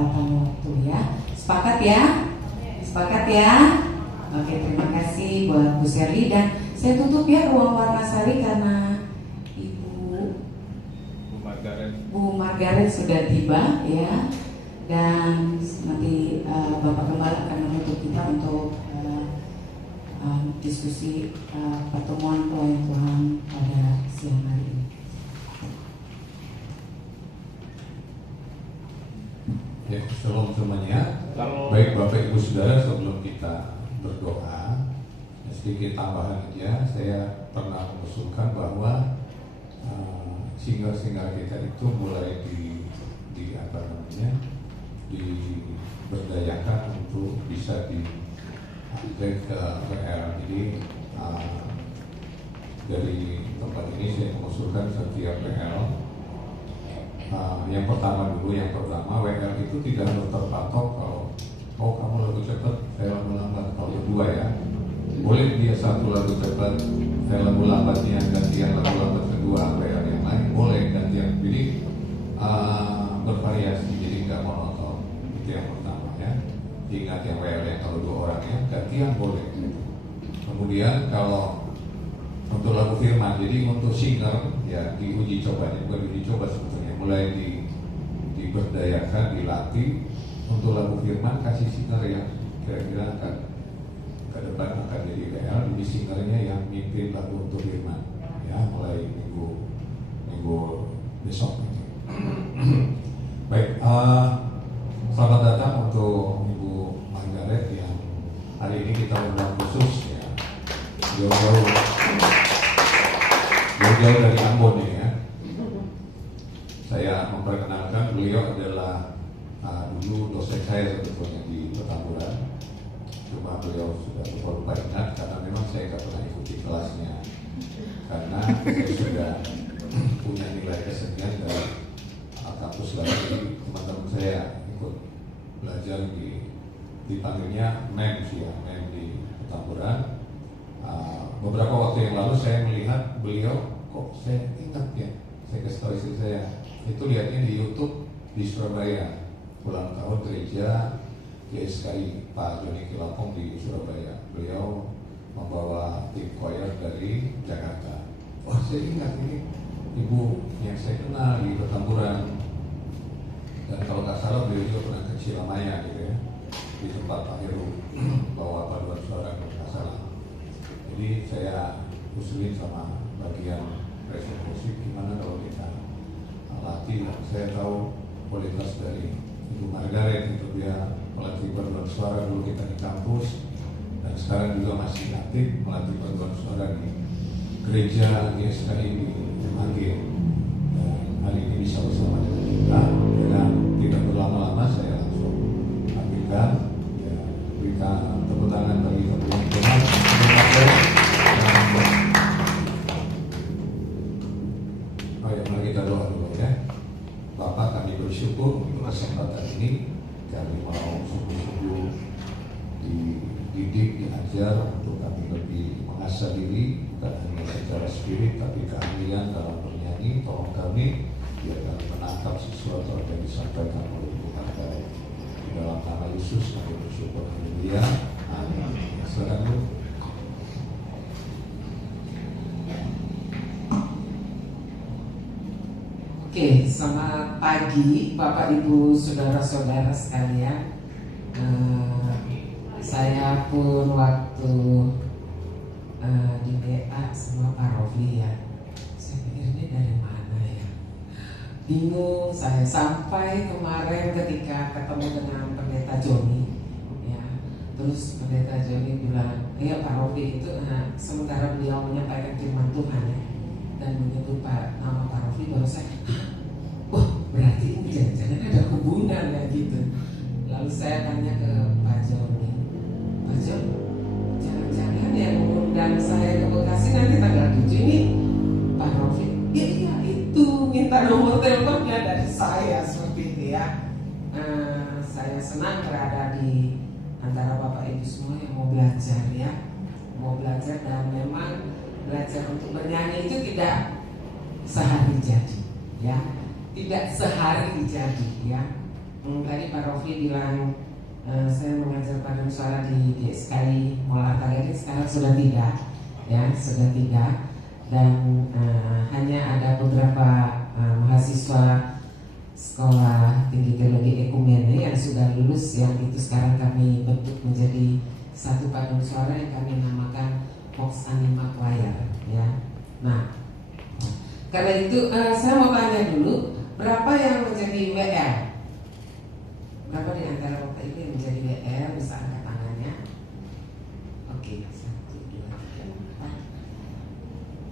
ketepatan waktu ya. Sepakat ya? Sepakat ya? Oke, terima kasih buat Bu Sherly. Dan saya tutup ya ruang Warnasari karena Bu Margaret sudah tiba ya. Dan nanti Bapak Gembala akan menutup kita untuk diskusi pertemuan pelayan Tuhan pada siang hari ini. Ya, shalom semuanya. Baik Bapak Ibu Saudara, sebelum kita berdoa, sedikit tambahan aja. Saya pernah mengusulkan bahwa single-single kita itu mulai diberdayakan untuk bisa di-upgrade ke WL. Jadi dari tempat ini saya mengusulkan setiap WL. Yang pertama WL itu tidak harus terpatok kalau kamu lagu cepat, saya lagu lambat. Kalau kedua ya, boleh dia satu lagu cepat, saya lagu lambatnya gantian lagu lambat kedua, WL yang lain boleh gantian. Jadi bervariasi, jadi nggak monoton. Itu yang pertama ya. Ingat yang WL yang kalau dua orang ya gantian boleh. Kemudian kalau untuk lagu firman, jadi untuk singer ya diuji coba, bukan diuji coba sebetulnya, mulai diberdayakan, dilatih untuk lagu firman, kasih singer yang kira-kira akan ke depan akan jadi WL, jadi singernya yang mimpin lagu untuk firman ya, mulai minggu besok. Baik, selamat datang untuk Ibu Margaret yang hari ini kita undang khusus ya, jauh-jauh dari Ambon ini ya. Saya memperkenalkan, beliau adalah dulu dosen saya sebetulnya di Petamburan. Cuma beliau sudah lupa ingat karena memang saya tidak pernah ikuti kelasnya. Karena saya sudah punya nilai kesenian dari kampus lain, jadi teman-teman saya ikut belajar dipanggilnya MEM di Petamburan. Beberapa waktu yang lalu saya melihat beliau, kok saya ingat ya, saya kasih tahu istri saya, itu lihatnya di YouTube di Surabaya, ulang tahun gereja GSKI Pak Joni Kilapong di Surabaya. Beliau membawa tim choir dari Jakarta. Wah, saya ingat ini ibu yang saya kenal di Petamburan. Dan kalau nggak salah beliau juga pernah ke Cilamaya gitu ya, di tempat Pak Heru bawa paduan suara kalau nggak salah. Jadi saya usulin sama bagian pressure musik, gimana kalau kita latih. Saya tahu kualitas dari Ibu Margaret, itu dia melatih paduan suara dulu kita di kampus, dan sekarang juga masih aktif melatih paduan suara di gereja GSKI di Manggil. Dan hari ini bisa bersama dengan kita. Dan tidak berlama-lama saya langsung ambilkan ya, berikan tepuk tangan bagi teman-teman Tuhan. Mari kita doa dulu ya. Bapak, kami bersyukur untuk kesempatan ini. Kami mau sungguh-sungguh dididik, diajar untuk kami lebih mengasah diri, bukan hanya secara spirit tapi keahlian dalam bernyanyi. Tolong kami biar kami menangkap sesuatu yang disampaikan oleh Ibu Margaret. Di dalam nama Yesus kami bersyukur. Haleluya. Amin. Silakan Bu. Oke, selamat pagi Bapak Ibu Saudara-saudara sekalian. Saya pun waktu di WA sama Pak Rofi ya, saya pikir ini dari mana ya, bingung saya sampai kemarin ketika ketemu dengan Pendeta Joni ya. Terus Pendeta Joni bilang, ya Pak Rofi itu sementara beliau menyampaikan firman Tuhan ya, dan menyebut nama Pak Rofi, baru saya, wah berarti ini jangan-jangan ada hubungan ya gitu. Lalu saya tanya ke Pak Joni, Pak Jon, jangan-jangan yang mengundang saya ke Bekasi nanti tanggal 7 ini Pak Rofi? Iya itu, minta nomor teleponnya dari saya seperti itu ya. Saya senang berada di antara Bapak Ibu semua yang mau belajar ya, mau belajar. Dan memang belajar untuk bernyanyi itu tidak sehari jadi ya, tidak sehari jadi ya. Tadi Pak Rofli bilang saya mengajar paduan suara di GSKI Molar Tagadi, sekarang sudah tidak, ya sudah tidak, dan hanya ada beberapa mahasiswa sekolah tinggi teologi ekumene yang sudah lulus, yang itu sekarang kami bentuk menjadi satu paduan suara yang kami namakan Vox Anima Choir, ya. Nah, karena itu saya mau tanya dulu, berapa yang menjadi WL? Berapa di antara Bapak Ibu yang menjadi WL? Bisa angkat tangannya. Oke, 1, 2, 3, 4,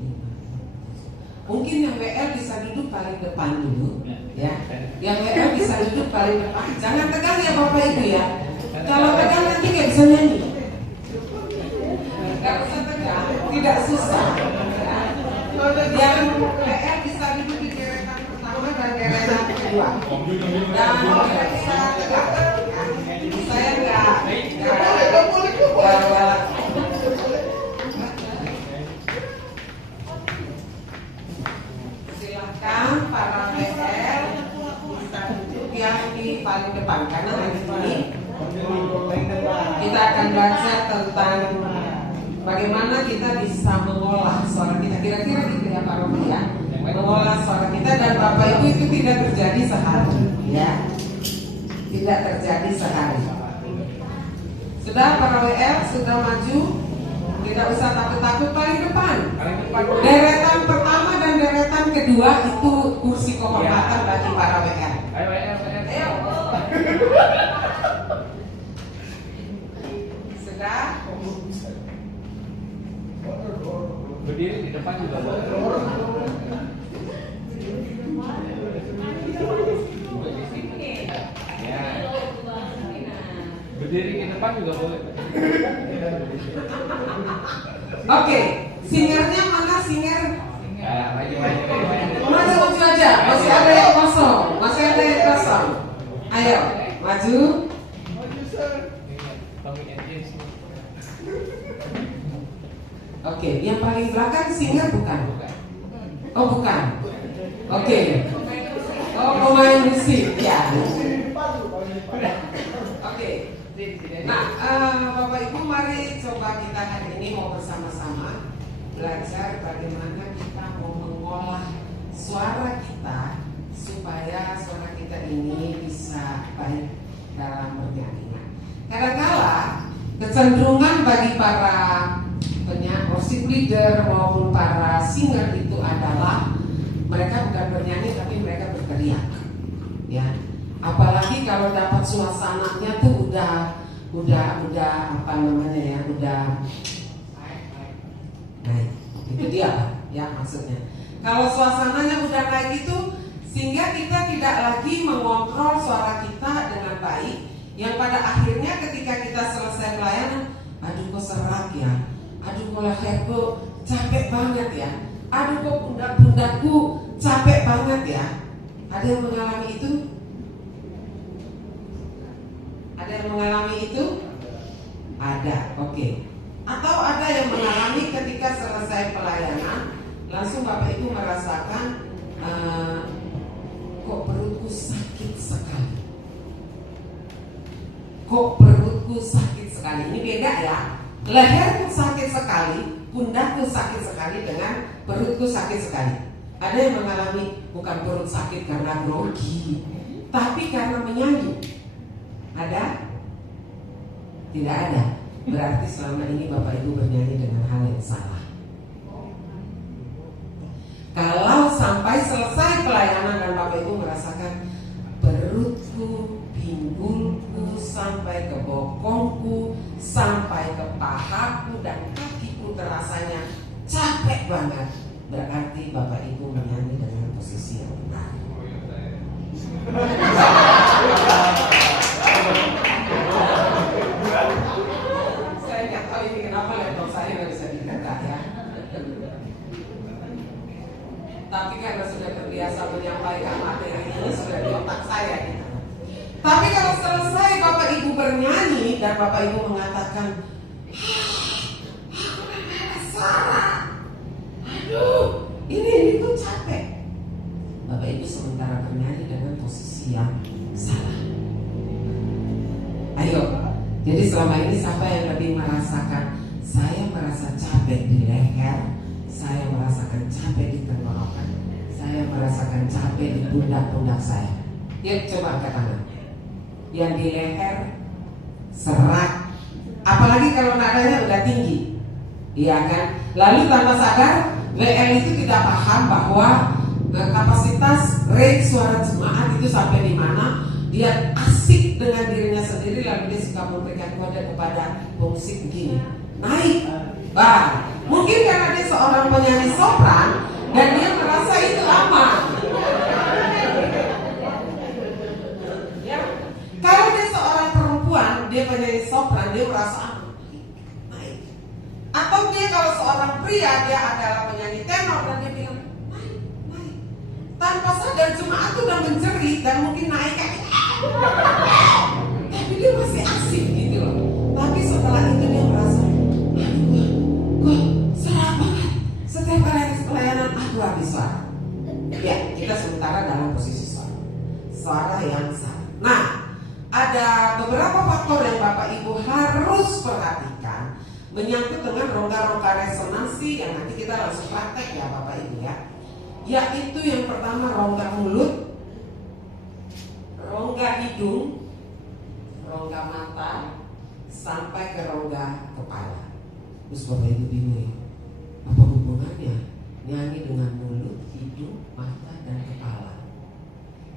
5. Mungkin yang WL bisa duduk paling depan dulu, ya. Yang WL bisa duduk paling depan. Jangan tegang ya Bapak Ibu ya. Kalau tegang nanti nggak bisa nyanyi. Nggak usah tegang, tidak susah. Yang WL bisa duduk di deretan pertama dan deretan kedua. Dan tidak bisa tegak. Saya nggak silakan para WL bisa duduk yang di paling depan, karena hari ini kita akan belajar tentang bagaimana kita bisa mengolah suara kita. Kira-kira gitu ya Pak Romi ya, mengolah suara kita. Dan Bapak Ibu itu tidak terjadi sehari, ya, tidak terjadi sehari. Sudah para WL sudah maju, tidak usah takut-takut, paling depan. Deretan pertama dan deretan kedua itu kursi kehormatan bagi para WL. Ayo. Sudah. Berdiri di depan juga boleh. Ya. Berdiri di depan juga boleh. Oke, singernya mana singer? Maju. Maju aja, masih ada yang kosong, Ayo, maju. Oke, yang paling belakang singer bukan? Oh bukan. Oke. Oh pemain musik, ya. Oke. Nah, Bapak Ibu, mari coba kita hari ini mau bersama-sama belajar bagaimana kita mau mengolah suara kita supaya suara kita ini bisa baik dalam bernyanyi. Kadang-kala kecenderungan bagi para worship leader maupun para singer itu adalah mereka bukan bernyanyi tapi mereka berteriak, ya. Apalagi kalau dapat suasananya tuh udah apa namanya ya, udah naik. Itu dia ya maksudnya. Kalau suasananya udah naik itu, sehingga kita tidak lagi mengontrol suara kita dengan baik, yang pada akhirnya ketika kita selesai pelayanan, aduh kok serak ya, aduh kok leherku capek banget ya, aduh kok pundak-pundakku capek banget ya. Ada yang mengalami itu? Ada yang mengalami itu? Ada, oke. Atau ada yang mengalami ketika selesai pelayanan, langsung Bapak Ibu merasakan kok perutku sakit sekali. Kok perutku sakit sekali. Ini beda ya. Leherku sakit sekali, pundakku sakit sekali dengan perutku sakit sekali. Ada yang mengalami bukan perut sakit karena grogi, tapi karena menyanyi. Ada? Tidak ada. Berarti selama ini Bapak Ibu bernyanyi dengan hal yang salah. Kalau sampai selesai pelayanan dan Bapak Ibu merasakan perutku, pinggulku, sampai ke bokongku, sampai ke pahaku dan kakiku terasanya capek banget, berarti Bapak Ibu menyanyi dengan posisi yang benar. Saya nggak tahu ini kenapa laptop saya nggak bisa dibuka ya. Tapi karena sudah terbiasa menyampaikan materi ini sudah di otak saya gitu. Tapi kalau selesai Bapak Ibu bernyanyi dan Bapak Ibu mengatakan, Sarah, aduh, ini tuh capek. Bapak Ibu sementara bernyanyi dengan posisi yang salah. Jadi selama ini siapa yang lebih merasakan? Saya merasa capek di leher, saya merasakan capek di tenggorokan, saya merasakan capek di pundak-pundak saya. Yuk coba angkat tangan. Yang di leher serak, apalagi kalau nadanya udah tinggi, iya kan? Lalu tanpa sadar WL itu tidak paham bahwa kapasitas range suara jemaat itu sampai di mana. Dia asik dengan dirinya sendiri, lalu dia suka memberikan kode kepada pemusik begini, naik. Mungkin karena dia seorang penyanyi sopran dan dia merasa itu aman. Ya. Kalau dia seorang perempuan, dia penyanyi sopran, dia merasa aman, naik. Atau dia kalau seorang pria, dia adalah penyanyi tenor dan dia bilang naik. Tanpa sadar jemaat itu udah menjerit dan mungkin naik kayak tapi dia masih asik gitu loh. Tapi setelah itu dia merasa, gue serak banget. Setiap kali pelayanan aku habis suara. Ya, kita sementara dalam posisi suara yang salah. Nah, ada beberapa faktor yang Bapak Ibu harus perhatikan menyangkut dengan rongga-rongga resonansi yang nanti kita langsung praktek ya Bapak Ibu ya. Yaitu yang pertama rongga mulut, rongga hidung, rongga mata, sampai ke rongga kepala. Terus Bapak Ibu bingung, apa hubungannya nyanyi dengan mulut, hidung, mata, dan kepala?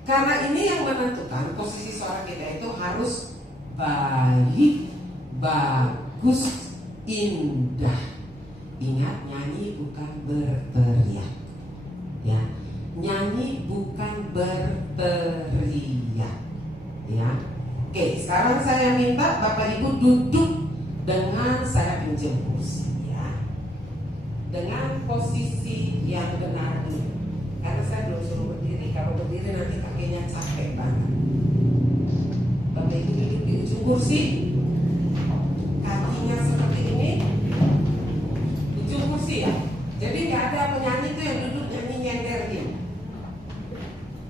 Karena ini yang menentukan posisi suara kita itu harus baik, bagus, indah. Ingat, nyanyi bukan berteriak. Ya, nyanyi bukan berteriak. Ya. Oke, sekarang saya minta Bapak Ibu duduk dengan saya pinjam kursi ya. Dengan posisi yang benar dulu. Karena saya belum suruh berdiri. Kalau berdiri nanti kakinya capek banget. Bapak Ibu duduk di ujung kursi. Kakinya seperti ini. Ujung kursi ya. Jadi nggak ada penyanyi itu yang duduk nyanyi nyender dia.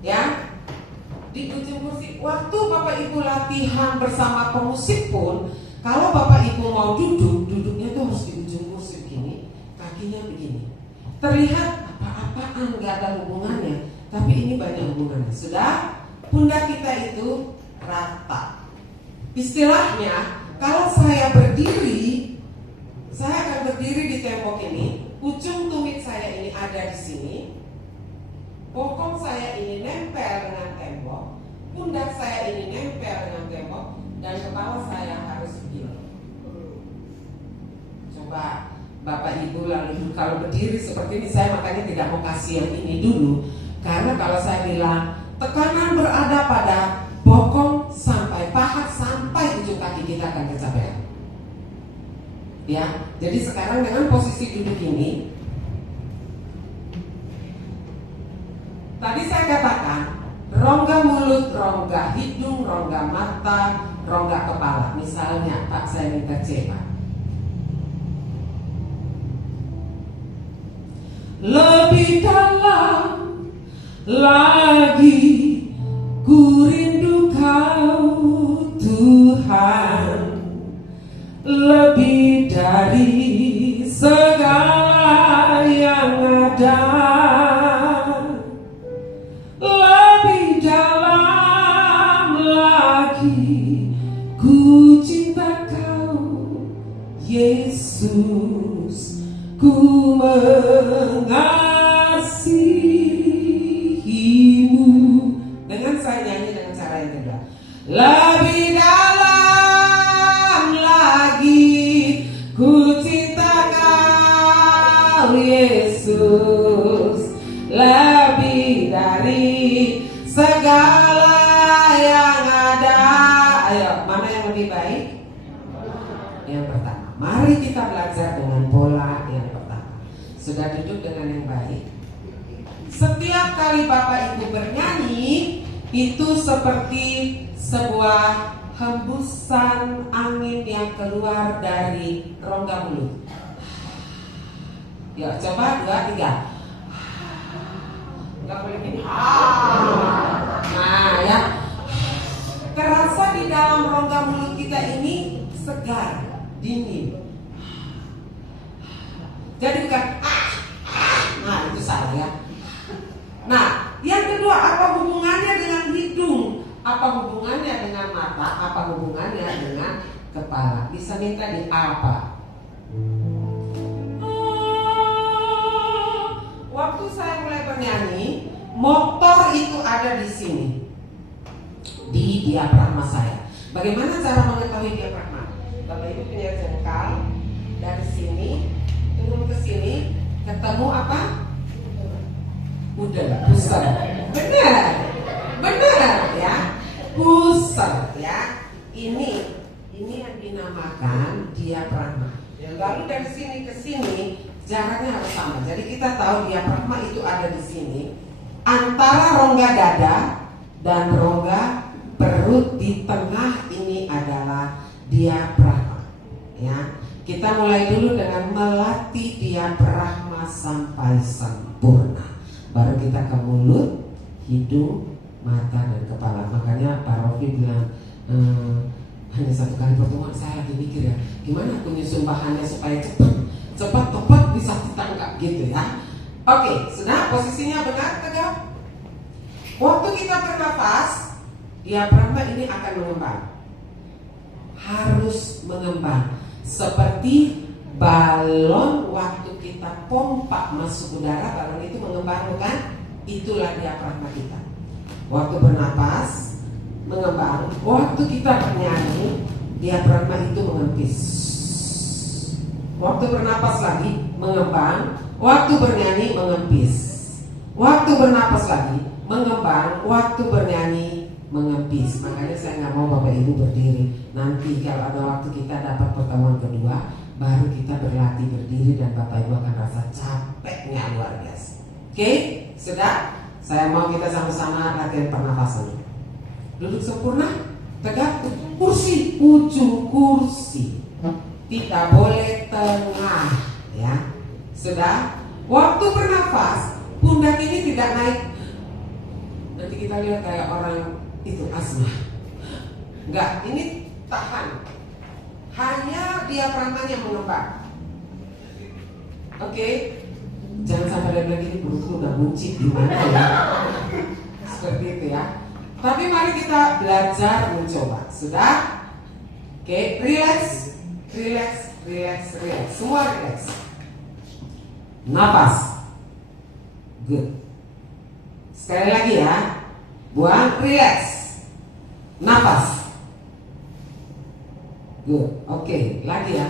Ya, di ujung kursi. Waktu Bapak Ibu latihan bersama pemusik pun, kalau Bapak Ibu mau duduk, duduknya tuh harus di ujung kursi begini, kakinya begini. Terlihat apa-apaan nggak ada hubungannya, tapi ini banyak hubungannya. Sudah, pundak kita itu rata. Istilahnya, kalau saya berdiri, saya akan berdiri di tembok ini. Ujung tumit saya ini ada di sini, bokong saya ini nempel dengan tembok, pundak saya ini nempel dengan tembok, dan kepala saya harus begini. Coba Bapak Ibu lalu kalau berdiri seperti ini, saya makanya tidak mau kasih yang ini dulu, karena kalau saya bilang tekanan berada pada bokong sampai paha sampai ujung kaki kita akan kecapean. Ya, jadi sekarang dengan posisi duduk ini, tadi saya katakan rongga mulut, rongga hidung, rongga mata, rongga kepala. Misalnya, Pak, saya minta C, Pak. Lebih dalam lagi ku rindu Kau Tuhan, lebih dari segala yang ada, lebih dalam lagi ku cinta Kau Yesus, ku mengasihimu. Dengan saya nyanyi dengan cara yang kedua. Lebih dalam lagi ku cinta Kau Yesus, lebih dari segala yang ada. Ayo, mana yang lebih baik? Yang pertama. Mari kita belajar dengan pola yang pertama. Sudah duduk dengan yang baik. Setiap kali Bapak Ibu bernyanyi, itu seperti sebuah hembusan angin yang keluar dari rongga mulut. Ya, coba 2, 3. Enggak boleh gini. Nah, ya. Terasa di dalam rongga mulut kita ini segar, dingin. Jadi bukan nah itu salah ya. Nah, yang kedua, apa hubungannya dengan hidung? Apa hubungannya dengan mata? Apa hubungannya dengan kepala? Bisa minta di apa? Waktu saya mulai bernyanyi, motor itu ada di sini, di diafragma saya. Bagaimana cara mengetahui diafragma? Bapak Ibu punya jengkal dari sini turun ke sini, ketemu apa? Udah pusat. Benar ya, pusat ya. Ini yang dinamakan diafragma. Lalu dari sini ke sini jaraknya harus sama. Jadi kita tahu diafragma itu ada di sini antara rongga dada dan rongga perut. Di tengah ini adalah diafragma. Ya, kita mulai dulu dengan melatih diafragma sampai sempurna. Baru kita ke mulut, hidung, mata, dan kepala. Makanya Pak Rofi bilang hanya satu kali pertemuan saya lagi mikir ya, gimana aku nyusun bahannya supaya cepat bisa ditangkap gitu ya. Oke, sudah posisinya benar, tegap. Waktu kita bernafas, diafragma ini akan mengembang. Harus mengembang seperti balon waktu kita pompa masuk udara, balon itu mengembang bukan? Itulah diafragma kita. Waktu bernapas mengembang, waktu kita bernyanyi diafragma itu mengempis. Waktu bernapas lagi mengembang, waktu bernyanyi mengempis. Waktu bernapas lagi mengembang, waktu bernyanyi mengempis. Makanya saya nggak mau Bapak Ibu berdiri. Nanti kalau ada waktu kita dapat pertemuan kedua, baru kita berlatih berdiri dan Bapak Ibu akan rasa capeknya luar biasa. Oke, sudah? Saya mau kita sama-sama latihan pernafasan. Duduk sempurna, tegak, kursi, ujung kursi. Tidak boleh tengah, ya. Sudah? Waktu bernafas, pundak ini tidak naik. Nanti kita lihat kayak orang itu asma. Enggak, ini tahan. Hanya diafragmanya mengembang. Oke, jangan sampai ada lagi perutku udah buncit gimana ya. Seperti itu ya. Tapi mari kita belajar mencoba. Sudah? Oke, relax. Semua relax. Nafas. Good. Sekali lagi ya. Buang, relax. Nafas. Good. Oke, lagi ya.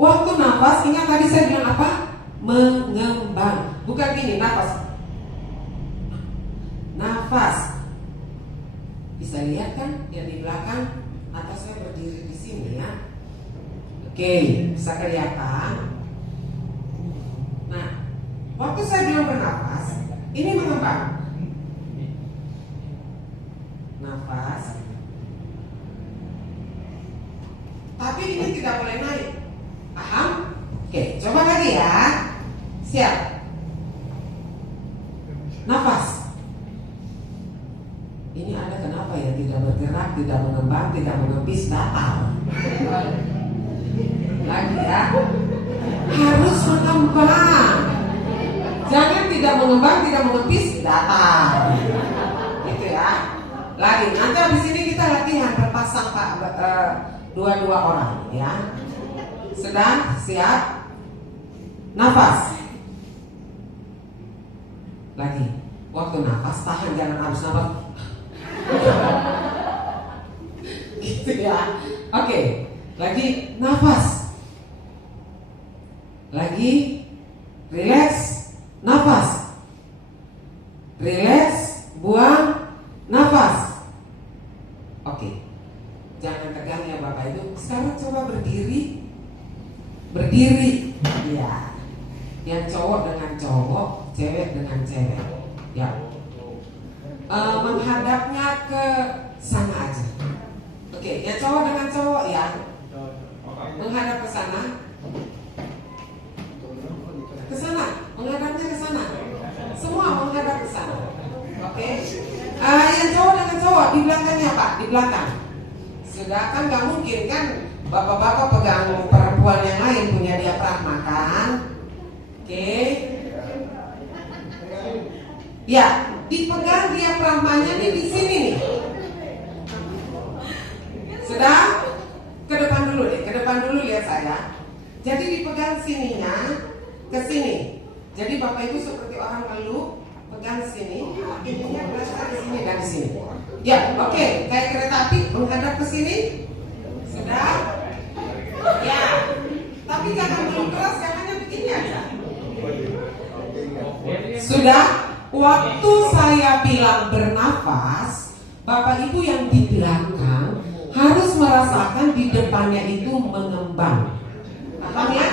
Waktu nafas, ingat tadi saya bilang apa? Mengembang. Bukan gini, nafas. Nafas. Bisa lihat kan yang di belakang? Atau saya berdiri di sini ya. Oke, bisa kelihatan. Nah, waktu saya bilang bernafas, ini mengembang. Nafas. Tapi ini tidak boleh naik. Paham? Oke, coba lagi ya. Siap. Nafas. Ini ada kenapa ya tidak bergerak, tidak mengembang, tidak mengempis, datar. Lagi ya. Harus mengembang. Jangan tidak mengembang, tidak mengempis, datar. Gitu ya. Lagi. Nanti habis ini kita latihan berpasang dua-dua orang ya. Sedang, siap. Nafas. Lagi. Waktu nafas tahan, jangan habis nafas. Gitu ya. Oke. Lagi nafas. Lagi relax, nafas. Relax, buang, nafas. Oke. Jangan tegang ya Bapak Ibu. Sekarang coba berdiri. Berdiri. Ya. Yang cowok dengan cowok, cewek dengan cewek. Ya. Menghadapnya ke sana aja. Oke, yang cowok dengan cowok ya. Menghadap ke sana. Ke sana, menghadapnya ke sana. Semua menghadap ke sana. Oke. Yang cowok dengan cowok di belakangnya Pak, di belakang. Sudah kan nggak mungkin kan Bapak-bapak pegang perempuan yang lain punya diafragma kan? Oke. Ya, dipegang diafragmanya nih di sini nih. Sudah? Ke depan dulu deh, ke depan dulu lihat saya. Jadi dipegang sininya ke sini. Jadi Bapak Ibu seperti orang ngeluh, pegang sini, ininya berasal di sini dan di sini. Ya, oke. Kayak kereta api menghadap ke sini. Sudah? Ya. Tapi jangan belum keras, hanya begini aja. Sudah? Waktu saya bilang bernafas, Bapak Ibu yang di belakang harus merasakan di depannya itu mengembang. Paham ya?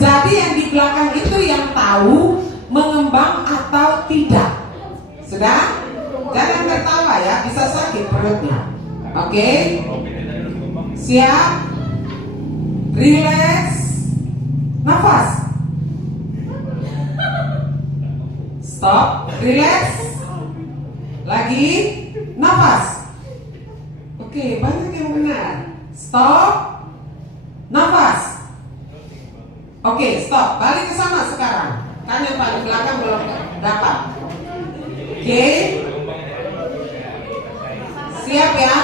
Jadi yang di belakang itu yang tahu mengembang atau tidak. Sudah? Jangan tertawa ya, bisa sakit perutnya. Oke? Siap? Relax. Nafas. Stop. Relax. Lagi. Nafas. Oke, banyak yang benar. Stop. Nafas. Oke, stop. Balik ke sana sekarang. Kan yang paling belakang belum dapat. Oke. Siap ya?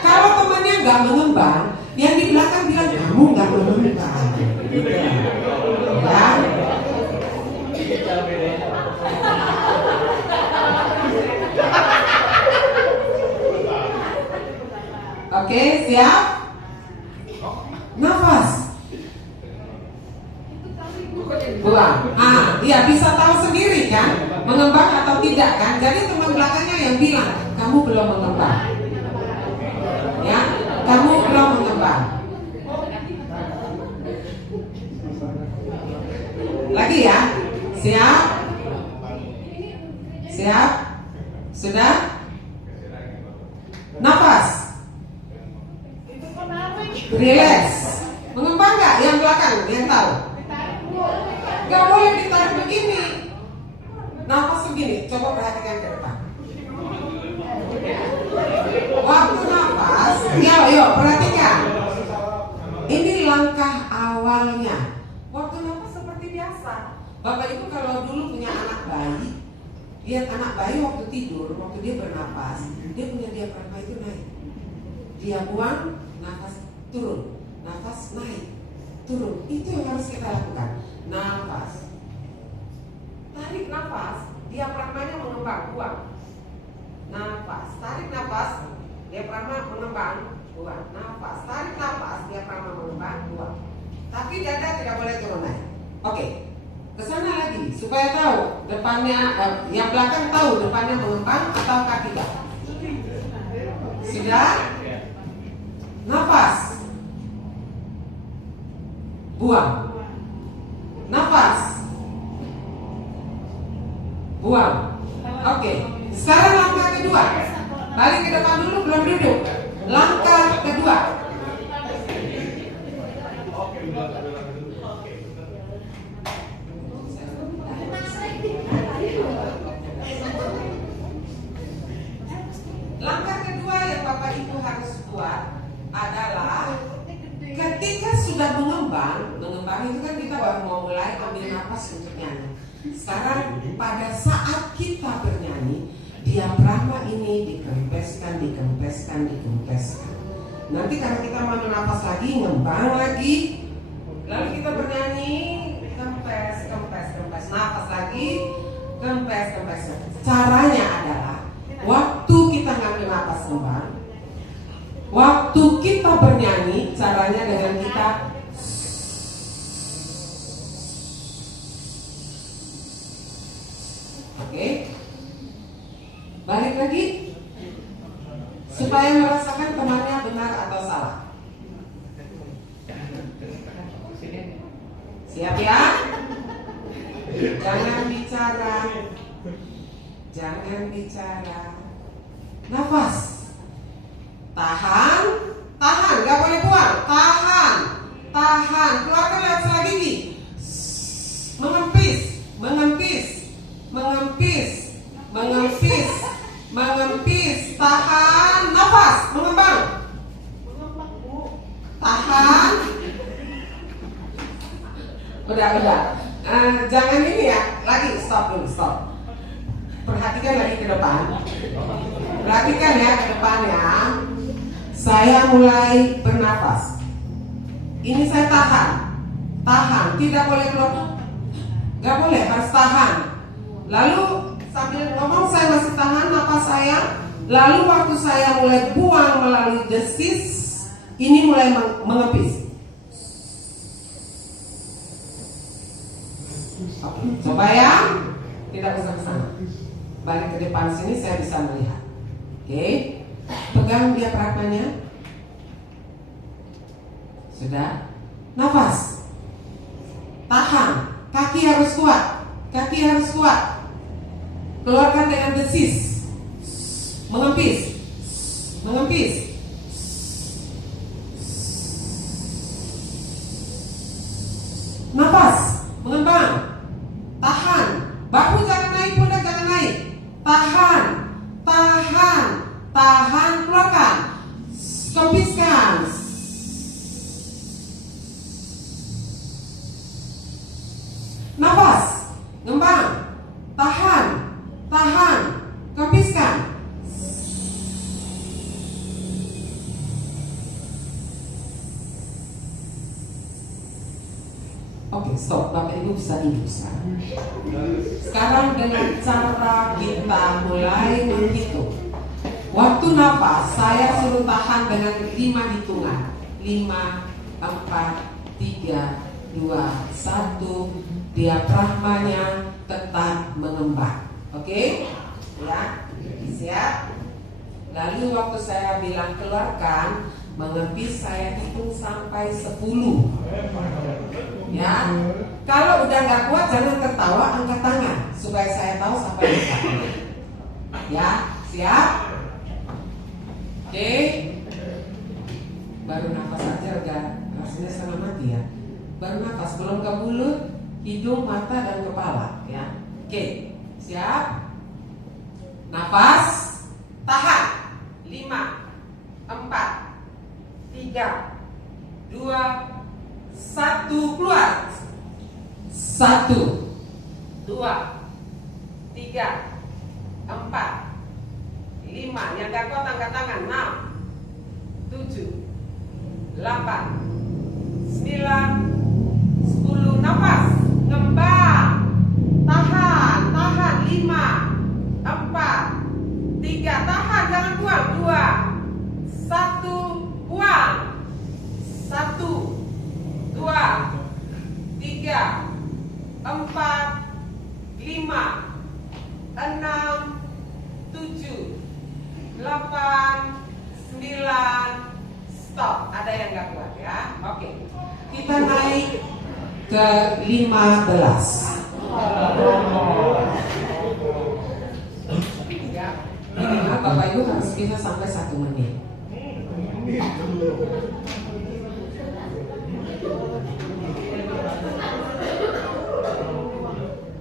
Kalau temannya nggak mengembang, yang di belakang bilang kamu nggak mengembang. Gitu ya. Ya. Oke, siap? Nafas. Buang. Iya bisa tahu sendiri kan, mengembang atau tidak kan. Jadi teman belakangnya yang bilang kamu belum mengembang. Ya, kamu belum mengembang. Lagi ya, siap? Siap? Sudah? Nafas. Relax. Mengembang nggak yang belakang, yang tahu? Gak boleh ditarik begini. Nafas begini, coba perhatikan ke depan. Waktu nafas, yuk perhatikan. Ini langkah awalnya. Waktu nafas seperti biasa. Bapak Ibu kalau dulu punya anak bayi, lihat anak bayi waktu tidur, waktu dia bernafas, dia punya diafragma itu naik. Dia buang, nafas turun, nafas naik, turun. Itu yang harus kita lakukan. Nafas, tarik nafas, diafragmanya mengembang, buang. Nafas, tarik nafas, diafragma mengembang, buang. Nafas, tarik nafas, diafragma mengembang, buang. Tapi dada tidak boleh turun naik. Oke, kesana lagi supaya tahu depannya, yang belakang tahu depannya mengembang atau tidak. Sudah? Nafas, buang. Nafas, buang. Oke, sekarang langkah kedua. Balik ke depan dulu, belum duduk. Langkah kedua. Langkah kedua yang Bapak Ibu harus buat adalah ketika sudah mengembang itu kan kita baru mau mulai ambil nafas untuk nyanyi. Sekarang pada saat kita bernyanyi, diafragma ini dikempeskan. Nanti karena kita mau nafas lagi, ngembang lagi, lalu kita bernyanyi, kempes, nafas lagi, kempes. Caranya adalah waktu kita ngambil nafas ngembang, waktu kita bernyanyi, caranya dengan kita oke, balik lagi supaya merasakan temannya benar atau salah. Siap ya? Jangan bicara. Nafas. Tahan, gak boleh buang. Tahan, keluarkan lewat sela gigi. Mengempis, tahan, nafas, mengembang. Tahan. Udah. Jangan ini ya. Lagi stop dulu, stop. Perhatikan lagi ke depan. Perhatikan ya ke depan ya. Saya mulai bernafas. Ini saya tahan, tidak boleh keluar, nggak boleh, harus tahan. Lalu sambil ngomong saya masih tahan napas saya. Lalu waktu saya mulai buang melalui desis, ini mulai mengepis. Oke, coba ya, tidak usah ke sana. Balik ke depan sini saya bisa melihat. Oke, pegang diafragmanya. Sudah, nafas, tahan, kaki harus kuat, keluarkan dengan desis, mengempis, nafas, mengembang, tahan, bahu jangan naik, pundak jangan naik, tahan, keluarkan, kempiskan. Nafas, ngembang, tahan, kempiskan. Oke, stop. Bapak Ibu bisa duduk sekarang. Sekarang dengan cara kita mulai menghitung. Waktu nafas, saya suruh tahan dengan 5 hitungan. 5, 4, 3, 2, 1. Diafragmanya tetap mengembang. Oke? Ya, siap. Lalu waktu saya bilang keluarkan, mengepis, saya hitung sampai 10. Ya, kalau udah nggak kuat jangan tertawa, angkat tangan supaya saya tahu sampai berapa. Ya, siap. Oke. Baru nafas aja udah rasanya setengah mati ya. Baru nafas, belum ke mulut, hidung, mata, dan kepala ya. Oke, siap. Nafas, tahan. 5, 4, 3, 2, 1, keluar. 1, 2, 3, 4, 5. Yang gak kuat angkat tangan. 6, 7, 8, 9, 10. Nafas, ngembang, tahan. 5, 4, 3, tahan, jangan buang. 2, 1, buang. 1, 2, 3, 4, 5, 6, 7, 8, 9. Stop. Ada yang gak kuat ya? Oke. Kita naik ke 15. Ya. Minimal Bapak Ibu harus bisa sampai 1 menit.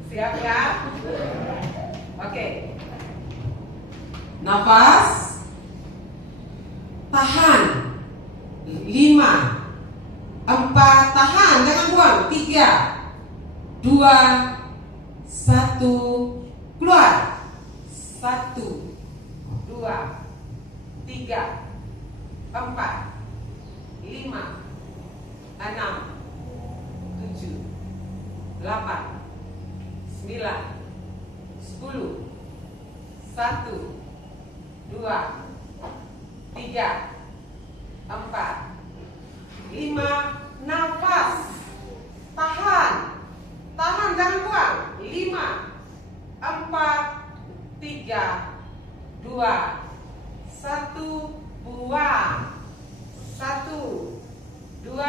Siap ya? Oke. Nafas, tahan. 5, 4, tahan, jangan buang. 3, 2, 1, keluar. 1, 2, 3, 4, 5, 6, 7, 8, 9, 10, 1, 2, 3, 4, 5. Nafas, tahan, jangan buang. 5, 4, 3, 2, 1, buang. 1, 2,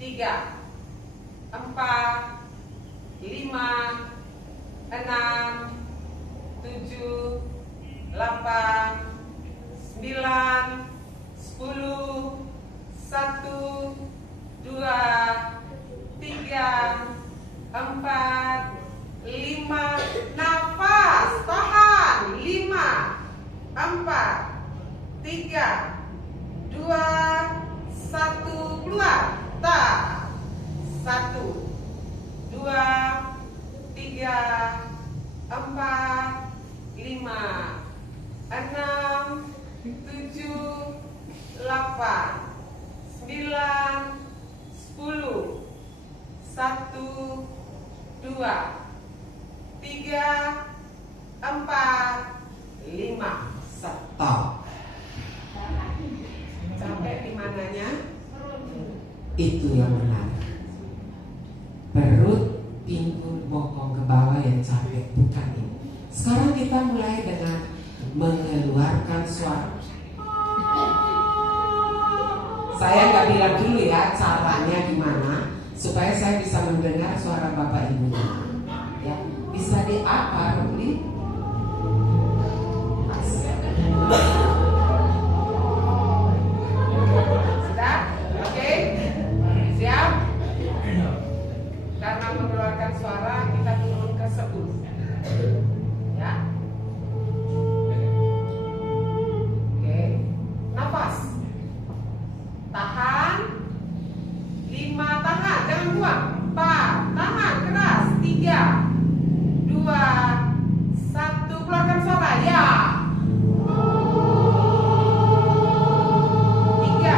3, 4, 5, 6, 7, 8, 9, 10, 1, 2, 3, 4, 5. Nafas, tahan. 5, 4, 3, 2, 1, keluar. 9, 10, 1, 2, 3, 4, 5. Stop. Sampai di mananya? Itu yang benar. Perut, pinggul, bokong ke bawah yang capek, bukan ini. Sekarang kita mulai dengan mengeluarkan suara. Saya nggak bilang dulu ya caranya gimana supaya saya bisa mendengar suara bapak ibu. Ya, bisa di apa, Ruli? Sudah? Oke? Siap? Karena mengeluarkan suara kita turun ke 10. Ya? Oke. Nafas. Tahan. 5, tahan, jangan buang. 4, tahan keras. 3, 2, 1, keluarkan suara. Ya. 3,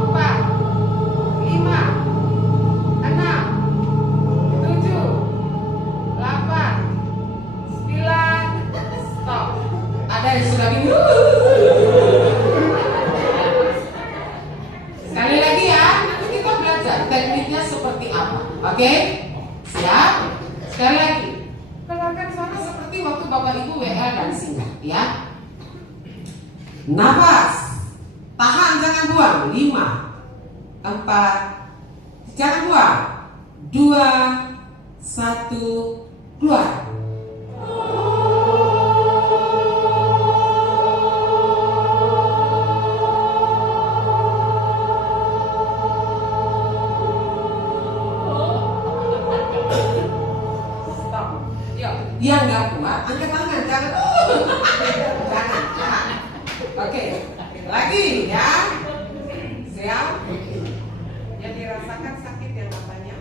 4, 5, 6, 7, 8, 9, stop. Ada yang sudah bingung? Sekali lagi ya, nanti kita belajar tekniknya seperti apa. Oke? Siap? Sekali lagi. Keluarkan suara seperti waktu Bapak Ibu WL dan singgah, ya. Nafas. Tahan, jangan buang. 5, 4, jangan buang. 2, 1, keluar. Stop. Yuk, yang nggak kuat, angkat tangan, jangan. Jangan. Oke, lagi ya. Siap? Yang dirasakan sakit yang apanya?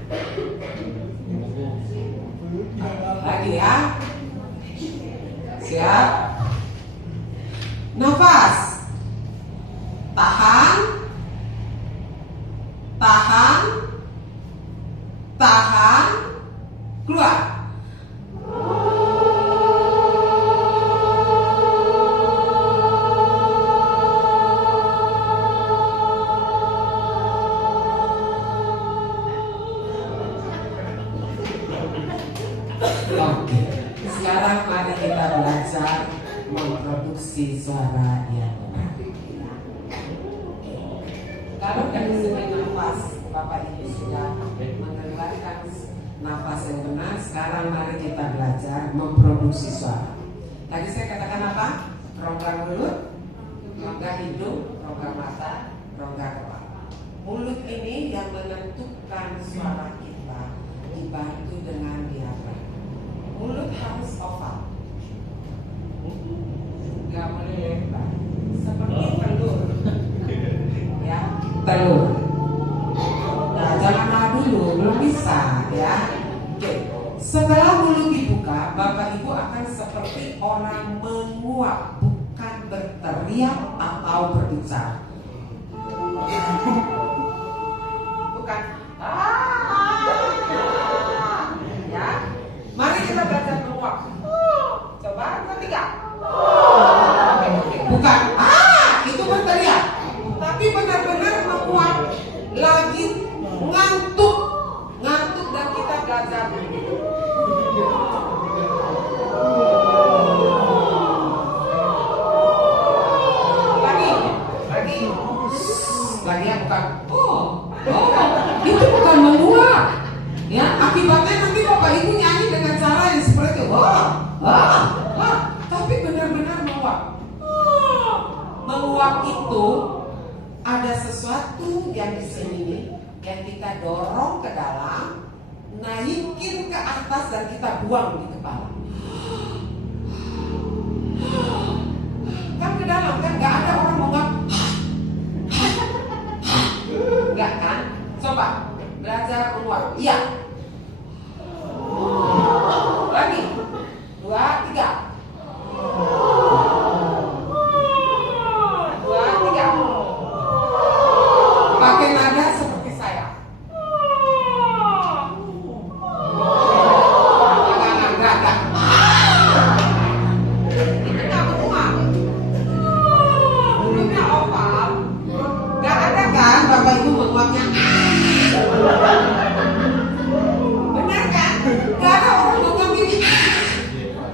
Lagi ya. Siap? Nafas. Tahan. Tahan. Tahan. Keluar. Oke, sekarang mari kita belajar memproduksi suara yang benar. Kalau dari segi nafas Bapak Ibu sudah mengeluarkan nafas yang benar, sekarang mari kita belajar memproduksi suara. Tadi saya katakan apa? Rongga mulut, rongga hidung, rongga mata, rongga kepala. Mulut ini yang menentukan suara kita, dibantu dengan diafragma. Mulut harus oval, nggak boleh lebar, seperti telur, ya telur. Nah, jangan lah dulu, belum bisa, ya. Oke, setelah mulut dibuka, Bapak Ibu akan seperti orang menguap, bukan berteriak atau berbicara. Bukan. Ya. Mari kita belajar menguap. Coba 2, 3. Bukan. Itu berteriak. Tapi benar-benar menguap. Lagi ngantuk. Ngantuk dan kita belajar. Lagi ya, bukan. Itu bukan menguap. Ya, akibatnya nanti Bapak Ibu nyanyi dengan cara yang seperti itu. Tapi benar-benar menguap. Menguap itu ada sesuatu yang di sini yang kita dorong ke dalam, naikin ke atas dan kita buang di kepala. Kan ke dalam kan nggak ada orang menguap. Enggak kan? Coba belajar menguap. Iya. Lagi. 2, 3. 2, 3. Pakai nada seperti saya. Enggak. Ini nggak menguap. Mulutnya oval. Nggak ada kan Bapak Ibu menguapnya? Benar kan? Nggak ada orang menguap gini.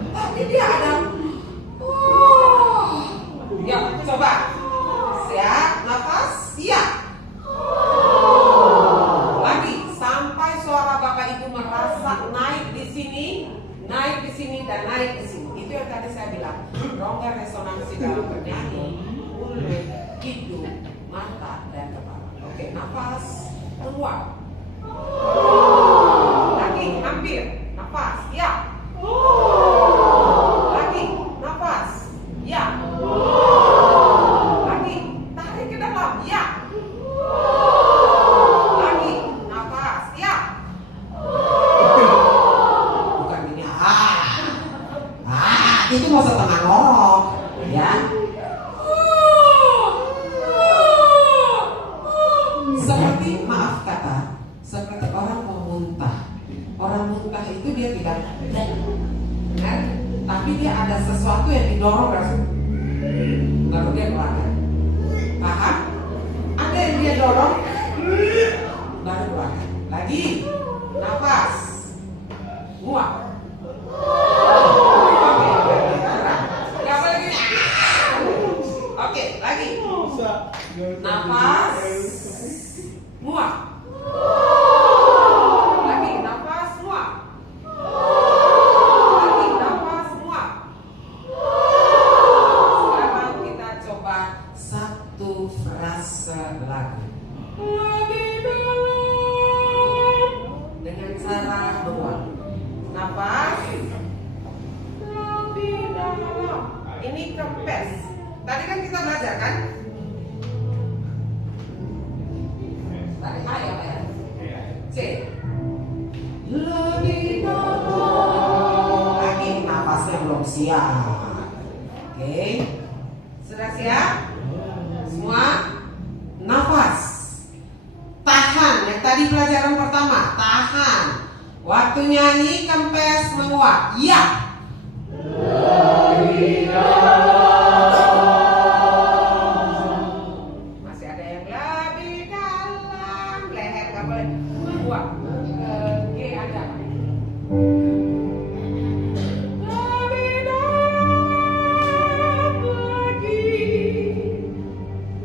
Tapi dia ada. Ya, coba. Siap, nafas, siap. Lagi, sampai suara Bapak Ibu merasa naik di sini, dan naik di sini. Itu yang tadi saya bilang. Rongga resonansi dalam bernyanyi, mulut, hidung, mata, dan kepala. Oke, nafas, menguap. Lagi, hampir. Nafas, ya. Lagi, nafas, ya. Lagi, tarik ke dalam, ya. Lagi, nafas, ya. Bukan gini, itu mau setengah ngorok, ya. Seperti, maaf kata, seperti orang mau muntah. Orang muntah itu dia tidak benar, tapi dia ada sesuatu yang didorong baru dia keluarkan. Paham? Ada yang dia dorong baru keluarkan. Lagi, nafas, muak. Gak boleh gini. Oke, lagi. Nafas, muak. Lagi, nafas, muak. Lagi, nafas, muak. Sekarang kita coba satu frase lagu. Lebih dalam dengan cara menguap. Nafas. Lebih dalam. Ini kempes. Tadi kan kita belajar kan? Tadi A ya Pak ya? C. Lebih dalam. Lagi nafasnya belum siap. Oke. Sudah siap? Semua? Nafas. Tahan. Yang tadi pelajaran pertama. Tahan. Waktu nyanyi kempes menguap. Ya. Masih ada yang lebih dalam. Leher nggak boleh menguap. G ada. Lebih dalam lagi.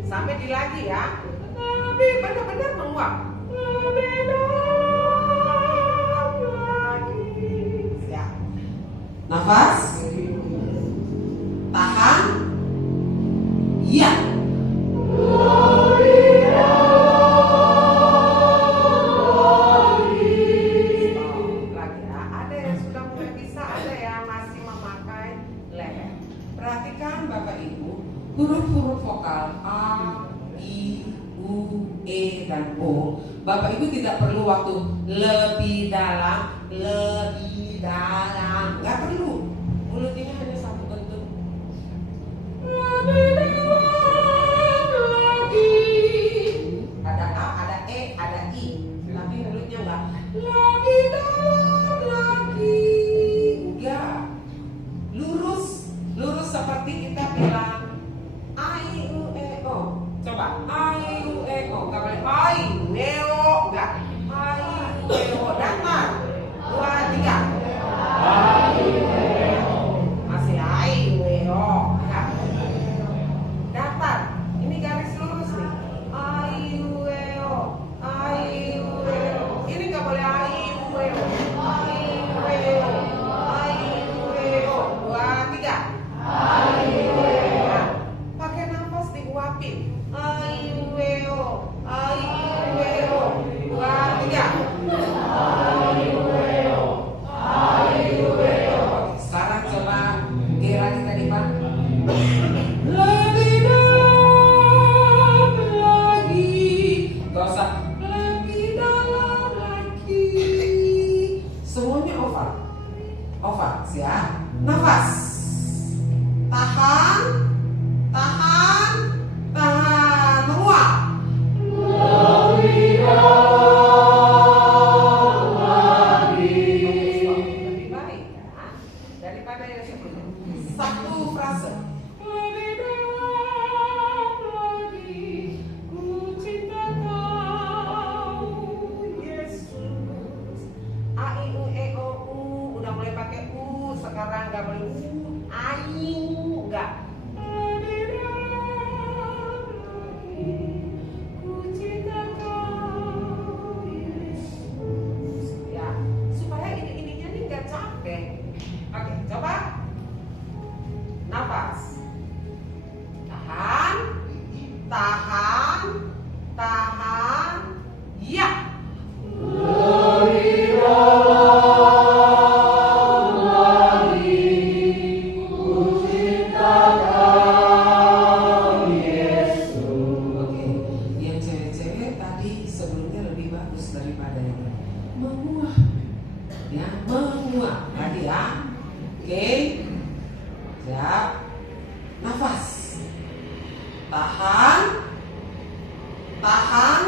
Sampai di lagi ya. Lebih benar-benar menguap. Lebih dalam lagi. Siap. Nafas. Tahan. Ya. Lagi ya. Ada yang sudah mulai bisa, ada yang masih memakai leher. Perhatikan Bapak Ibu, huruf-huruf vokal A, I, U, E, dan O. Bapak Ibu tidak perlu waktu lebih dalam, nggak perlu. Mulut ini hanya satu bentuk. Lebih dalam lagi. Ada A, ada E, ada I, tapi mulutnya enggak. Lebih dalam lagi. Enggak. Lurus seperti kita bilang A, I, U, E, O. Coba A, I, U, E, O. Enggak boleh A, I, U, E, O. Enggak. A, I, U, E, O. Datar. 2, 3. Masih A, I, U, E, O. Enggak. Datar. Ini garis lurus nih. A, I, U, E, O. A, I, U, E, O. Ini enggak boleh A, I, U, E, O. A, I, U, E, O. A, I, U, E, O. 2, 3. Nah, pakai nafas diuapin. A, I, U, E, O. A, I, U, E, O. tahan, ya. Oke, yang cewek-cewek tadi sebelumnya lebih bagus daripada yang lain. Menguap, ya, menguap tadi ya. Oke, siap. Nafas, tahan, tahan,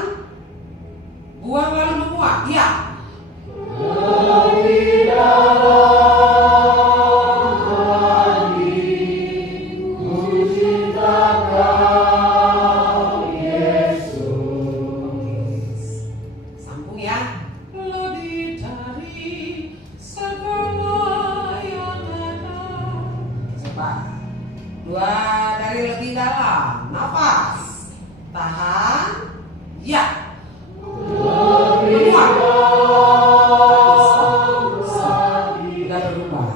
buang lalu menguap, ya. Sambung ya. Lebih dari segala yang ada. Coba. Dua dari lebih dalam. Nafas. Tahan. Ya. Menguap. Stop. Udah berubah.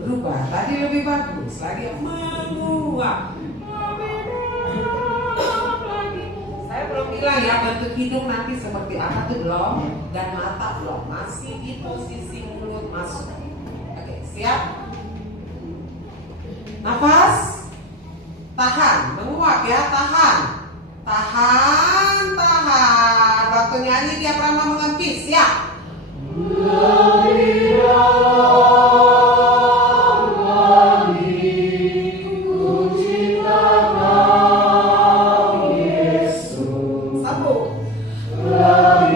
Berubah. Tadi lebih bagus. Lagi menguap. Saya belum bilang ya bentuk hidung nanti seperti apa tuh belum, dan mata belum, masih di posisi mulut masuk. Oke, siap. Nafas, tahan, menguap ya, tahan, tahan, tahan. Waktu nyanyi tiap Rama mengempis, ya. Sambung. Nah,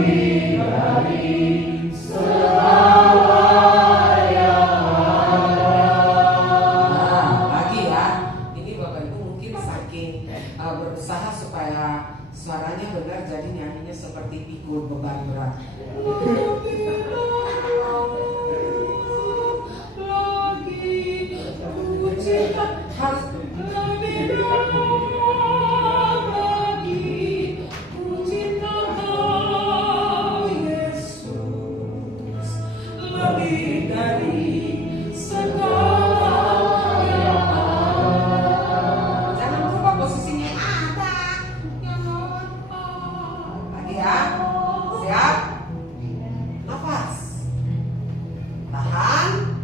lagi ya. Ini Bapak Ibu mungkin saking berusaha supaya suaranya benar, jadi nyanyinya seperti pikul beban berat. Lagi ku cinta, harus lebih lagi ku cinta kau Yesus, lebih dari segala yang ada. Jangan lupa posisinya ada yang ada. Lagi ya. Siap. Nafas. Tahan.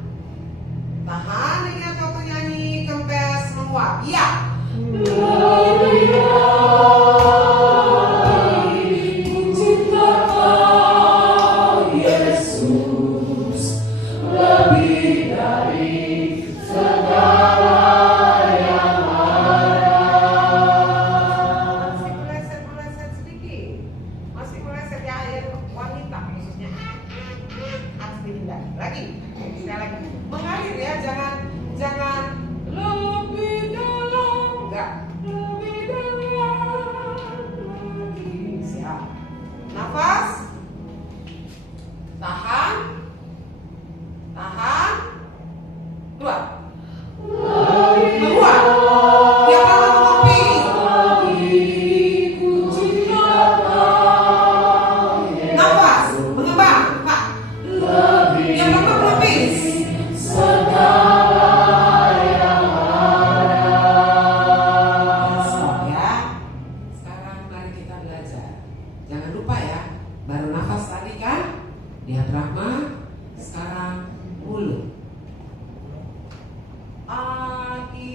Tahan. Ingat waktu nyanyi kempes menguap. Ya. Ku cinta kau Yesus, lebih dari segala yang ada. Masih meleset sedikit. Masih meleset ya, air wanita khususnya. Harus dihindari. Lagi. Sekali lagi. Mengalir ya, jangan lebih dalam. Enggak. Lebih dalam lagi. Siap. Nafas. Tahan. Tahan. Keluar. Menguap. Dia akan mengopi. Nafas. Mengembang. Pak. Dia akan mengelupis. Stop ya. Sekarang mari kita belajar. Jangan lupa ya. Baru nafas tadi kan? Diafragma. Sekarang mulut. A I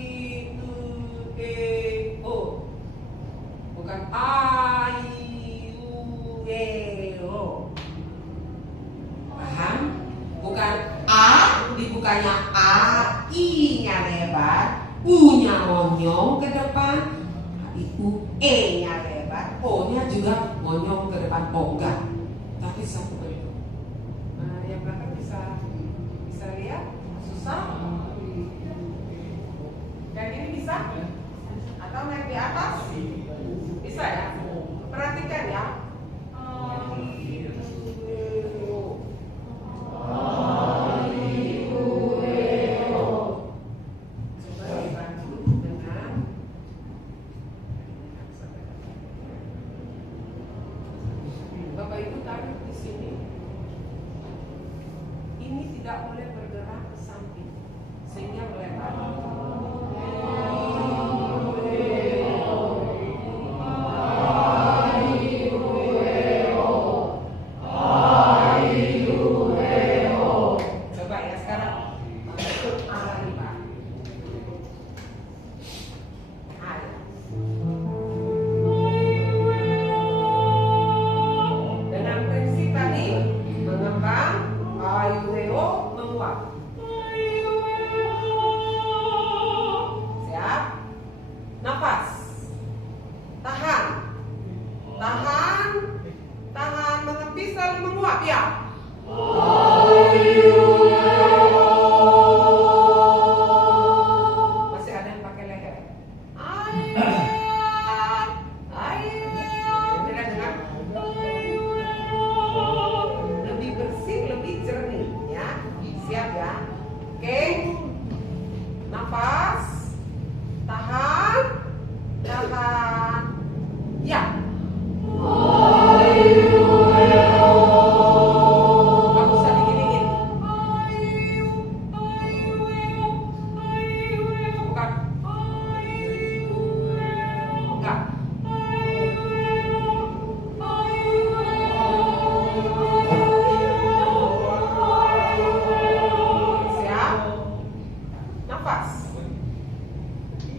U E O. Bukan A I U E O. Paham? Bukan A, dibukanya A, I-nya lebar, U-nya monyong ke depan, I-U, E-nya lebar, O-nya juga monyong ke depan, O enggak. Tapi satu bentuk. Nah, yang belakang bisa lihat? Susah? Dan ini bisa? Atau naik di atas? Bisa ya? Perhatikan ya. Coba dibantu dengan Bapak Ibu tarik di sini. Ini tidak boleh bergerak ke samping sehingga melebar. selalu menguap ya. Masih ada yang pakai leher. Tidak dengar? Lebih bersih, lebih jernih ya. Siap ya. Oke. Nafas. Tahan. Tahan. Ya. Gak usah dingin-dingin. Bukan. Enggak. Siap. Nafas.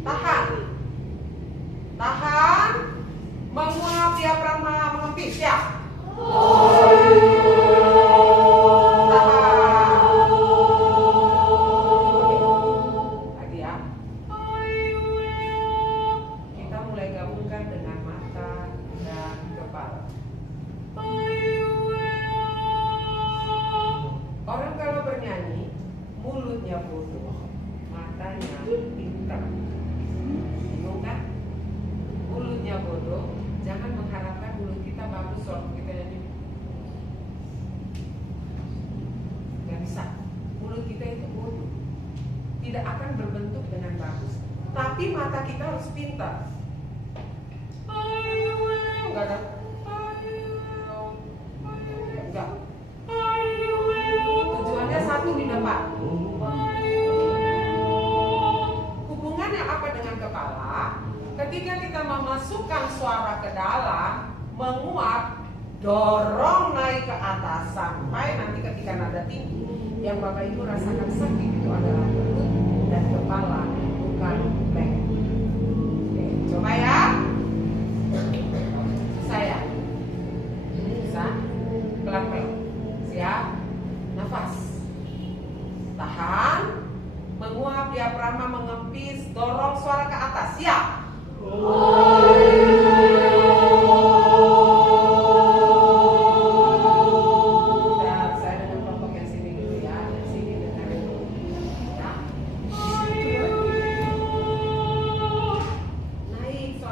Tahan. Tahan. Menguap diafragma mengepis ya. Lagi ya. Kita mulai gabungkan dengan mata dan kepala. Orang kalau bernyanyi, mulutnya bodoh, matanya pintar. Bingung kan? Mulutnya bodoh, jangan mengharapkan mulut kita bagus waktu kita nyanyi. Gak bisa. Mulut kita itu bodoh, tidak akan berbentuk dengan bagus. Tapi mata kita harus pintar. Enggak ada. Enggak. Tujuannya satu di depan. Hubungannya apa dengan kepala? Ketika kita memasukkan suara ke dalam, menguap, dorong naik ke atas sampai nanti ketika nada tinggi, yang Bapak Ibu rasakan sakit itu adalah perut dan kepala, bukan leher. Oke, coba ya. Saya. Bisa? Pelan-pelan. Siap? Nafas. Tahan. Menguap diafragma mengempis, dorong suara ke atas. Siap? Saya dengan kelompok yang sini dulu ya. Yang sini dengerin dulu. Ya. Naik suara.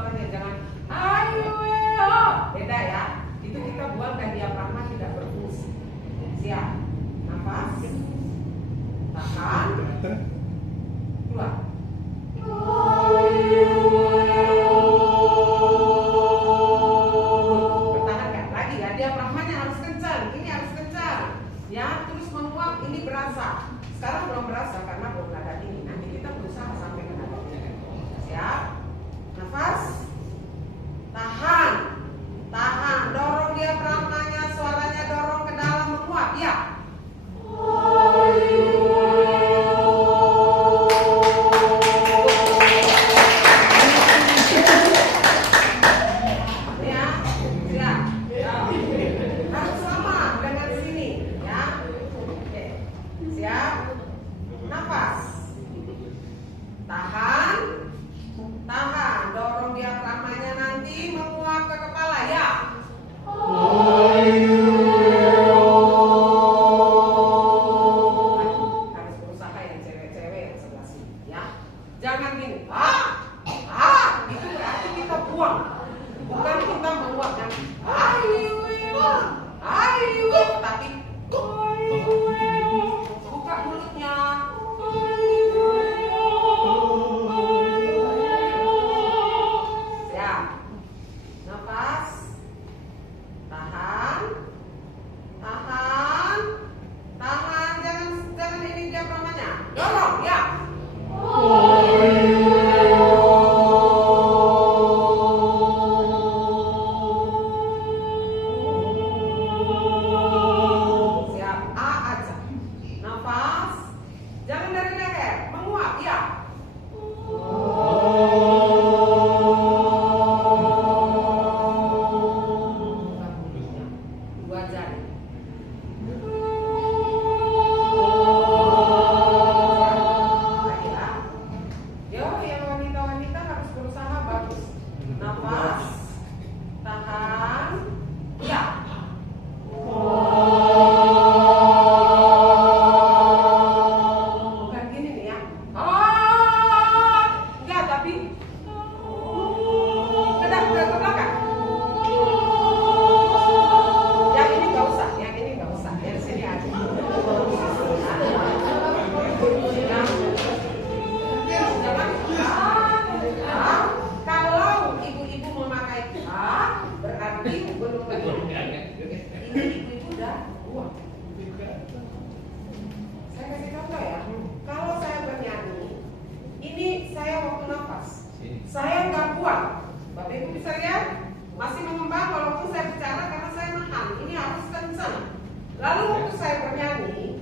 Lalu waktu saya bernyanyi,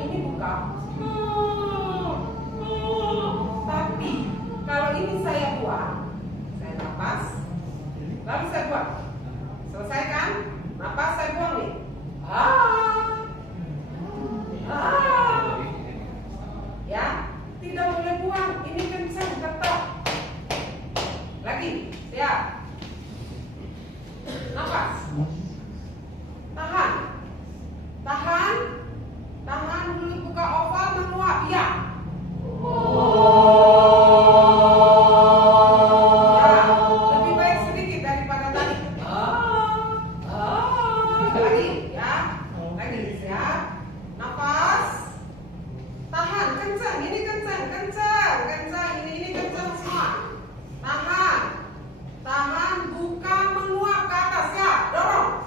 ini buka. Tapi kalau ini saya buang, saya napas, lalu saya buang. Selesai kan? Napas saya buang nih. Ya, tidak boleh buang. Ini kan bisa tetap. Lagi, siap. Napas. Tahan. Tahan. Tahan dulu, buka oval, menguap. Ya. Ya, lebih baik sedikit daripada tadi. Lagi, ya. Lagi, siap. Napas. Tahan, kencang, ini kencang, kencang, kencang, ini kencang semua. Tahan, tahan, buka, menguap ke atas, ya, dorong.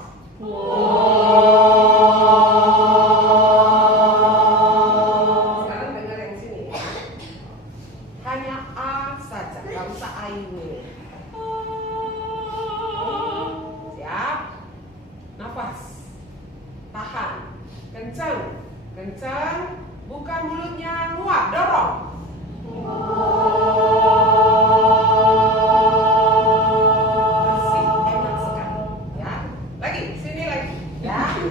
Sekarang dengar yang sini ya. Hanya A saja, gak usah ayu. Siap. Nafas. Tahan. Kencang, kencang. Buka mulutnya, nguap, dorong. Masih enak sekali, ya. Lagi, sini lagi, ya. Ayo.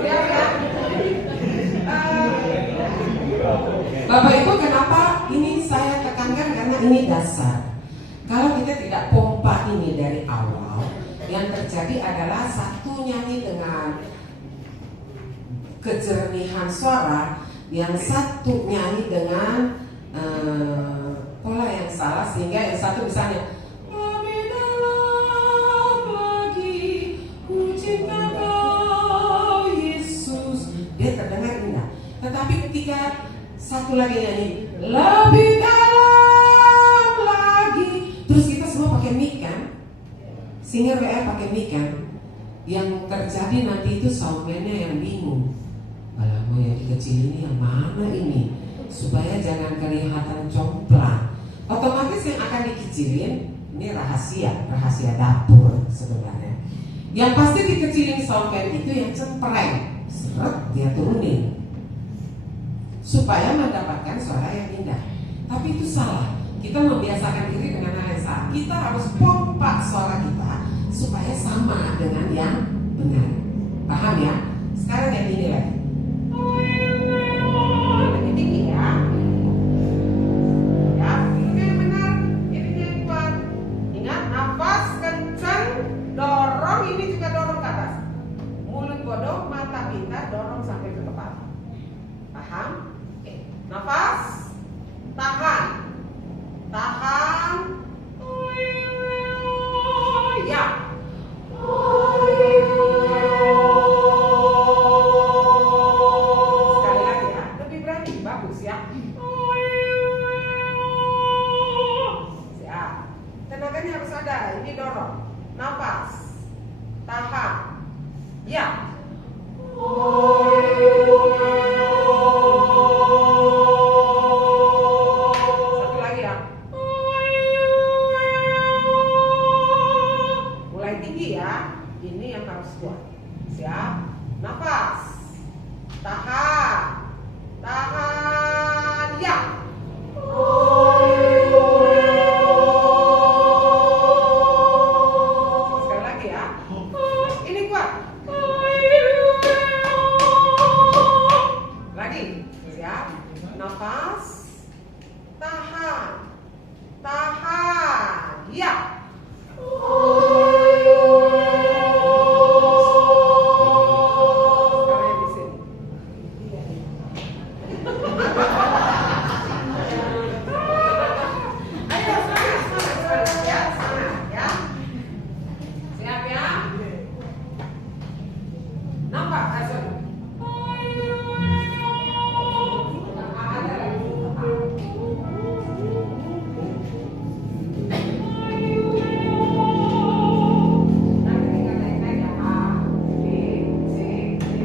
Siap ya. Bapak Ibu, kenapa ini saya tekankan? Karena ini dasar. Kalau kita tidak pompa ini dari awal, yang terjadi adalah satu nyanyi dengan kejernihan suara, yang satu nyanyi dengan pola yang salah, sehingga yang satu misalnya lebih dalam lagi ku cinta kau Yesus, dia terdengar indah. Tetapi ketika satu lagi nyanyi lebih dalam lagi, terus kita semua pakai mic kan, singer WR pakai mic kan, yang terjadi nanti itu soundman-nya yang bingung. Alah, mau yang kecil ini yang mana ini, supaya jangan kelihatan jomplang. Otomatis yang akan dikecilin, ini rahasia dapur sebenarnya. Yang pasti dikecilin soundman itu yang cempreng, seret dia turunin, supaya mendapatkan suara yang indah. Tapi itu salah. Kita membiasakan diri dengan hal yang salah. Kita harus pompa suara kita supaya sama dengan yang benar. Paham ya? Sekarang yang ini lagi. Lebih tinggi ya. Ya, ini yang benar. Ini yang kuat. Ingat, nafas kencang, dorong. Ini juga dorong ke atas. Mulut bodoh, mata pintar, dorong sampai ke kepala. Paham? Oke. Nafas. Tahan. Tahan. Ya. Sekali lagi ya, lebih berani, bagus ya. Siap. Tenaganya harus ada, ini dorong. Nafas. Tahan. Ya. Satu lagi ya. Mulai tinggi ya. Ini yang harus kuat. Siap. Nafas. Tahan. Tahan. Ya. Sekali lagi ya. Ini kuat. Lagi. Siap. Nafas. Tahan. Tahan. Ya. Sekarang yang di sini. Ayo semangat ya, semangat ya. Siap ya. Nampak? Sorry.